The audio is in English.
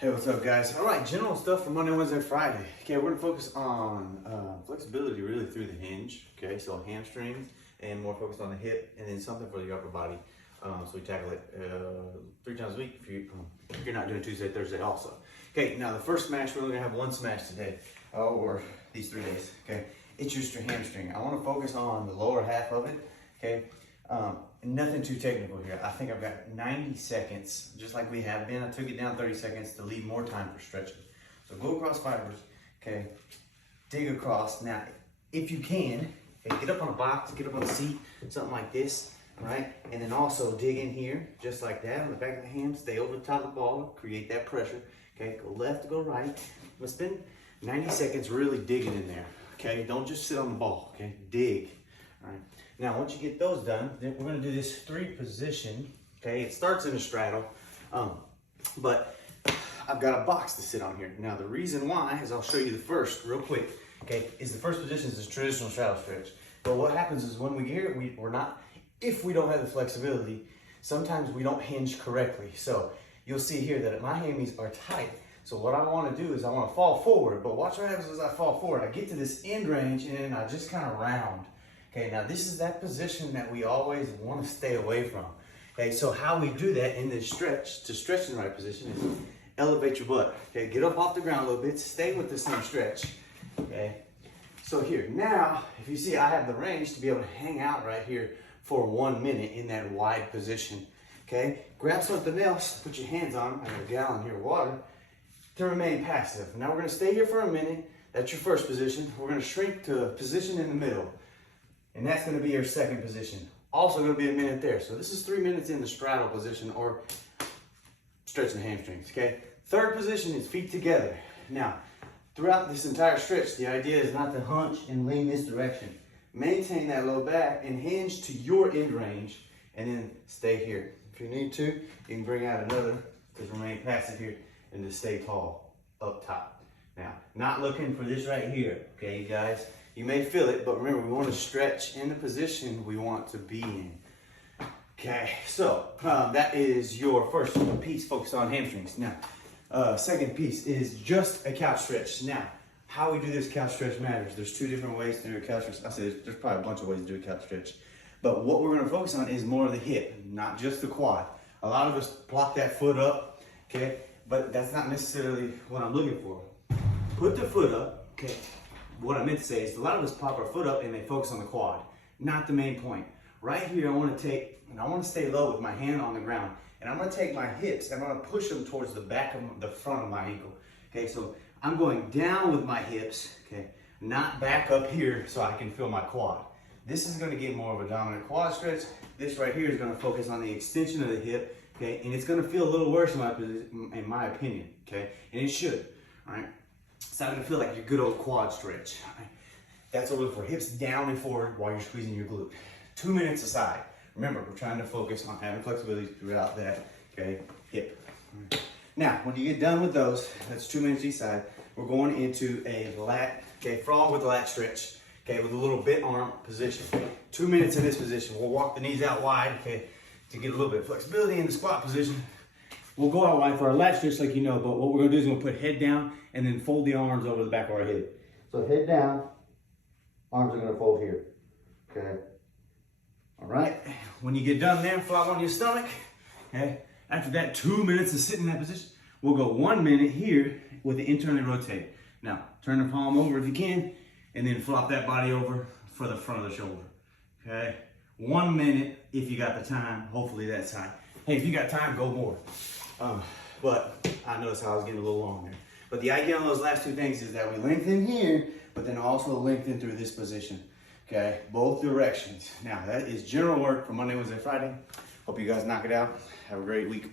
Hey, what's up, guys? All right, general stuff for Monday, Wednesday, Friday. Okay, we're gonna focus on flexibility really through the hinge. Okay, so hamstrings and more focused on the hip, and then something for the upper body. So we tackle it 3 times a week if you're not doing Tuesday, Thursday also. Okay, now the first smash, we're only gonna have one smash today, or these 3 days. Okay, it's just your hamstring. I want to focus on the lower half of it. Okay. Nothing too technical here. I think I've got 90 seconds, just like we have been. I took it down 30 seconds to leave more time for stretching. So go across fibers, okay? Dig across. Now, if you can, okay, get up on a box, get up on a seat, something like this, right? And then also dig in here, just like that, on the back of the hand. Stay over the top of the ball, create that pressure, okay? Go left, go right. Let's spend 90 seconds really digging in there, okay? Don't just sit on the ball, okay? Dig, all right? Now, once you get those done, then we're gonna do this 3 position, okay? It starts in a straddle, but I've got a box to sit on here. Now, the reason why is I'll show you the first real quick, okay? Is the first position is this traditional straddle stretch. But what happens is when we get here, we're not, if we don't have the flexibility, sometimes we don't hinge correctly. So you'll see here that my hammies are tight. So what I wanna do is I wanna fall forward, but watch what happens as I fall forward. I get to this end range and then I just kind of round. Okay, now this is that position that we always want to stay away from. Okay, so how we do that in this stretch, to stretch in the right position, is elevate your butt. Okay, get up off the ground a little bit, stay with the same stretch. Okay, so here, now, if you see, I have the range to be able to hang out right here for 1 minute in that wide position. Okay, grab something else, put your hands on, I have a gallon here of water, to remain passive. Now we're going to stay here for a minute. That's your first position. We're going to shrink to a position in the middle. And that's gonna be your second position. Also gonna be a minute there. So this is 3 minutes in the straddle position or stretching the hamstrings, okay? Third position is feet together. Now, throughout this entire stretch, the idea is not to hunch and lean this direction. Maintain that low back and hinge to your end range and then stay here. If you need to, you can bring out another, just remain passive here and just stay tall up top. Now, not looking for this right here, okay, guys? You may feel it, but remember, we want to stretch in the position we want to be in. Okay, so that is your first piece focused on hamstrings. Now, second piece is just a couch stretch. Now, how we do this couch stretch matters. There's 2 different ways to do a couch stretch. I said there's probably a bunch of ways to do a couch stretch. But what we're going to focus on is more of the hip, not just the quad. A lot of us plop that foot up, okay? But that's not necessarily what I'm looking for. Put the foot up, okay? What I meant to say is a lot of us pop our foot up and they focus on the quad, not the main point. Right here, I want to stay low with my hand on the ground, and I'm going to take my hips and I'm going to push them towards the back of the front of my ankle. Okay, so I'm going down with my hips, okay, not back up here so I can feel my quad. This is going to get more of a dominant quad stretch. This right here is going to focus on the extension of the hip, okay, and it's going to feel a little worse in my opinion, okay, and it should, all right. It's not gonna feel like your good old quad stretch. That's what we're looking for. Hips down and forward while you're squeezing your glute. 2 minutes aside. Remember, we're trying to focus on having flexibility throughout that, okay, hip. Now, when you get done with those, that's 2 minutes each side, we're going into a lat, okay, frog with a lat stretch, okay, with a little bit arm position. 2 minutes in this position. We'll walk the knees out wide, okay, to get a little bit of flexibility in the squat position. We'll go out wide for our lat stretch like you know, but what we're gonna do is we're gonna put head down and then fold the arms over the back of our head. So head down, arms are gonna fold here, okay? All right, when you get done there, flop on your stomach, okay? After that, 2 minutes to sit in that position, we'll go 1 minute here with the internally rotate. Now, turn the palm over if you can, and then flop that body over for the front of the shoulder, okay? 1 minute if you got the time, hopefully that's time. Hey, if you got time, go more. But I noticed how I was getting a little long there. But the idea on those last 2 things is that we lengthen here, but then also lengthen through this position. Okay, both directions. Now that is general work for Monday, Wednesday, Friday. Hope you guys knock it out. Have a great week.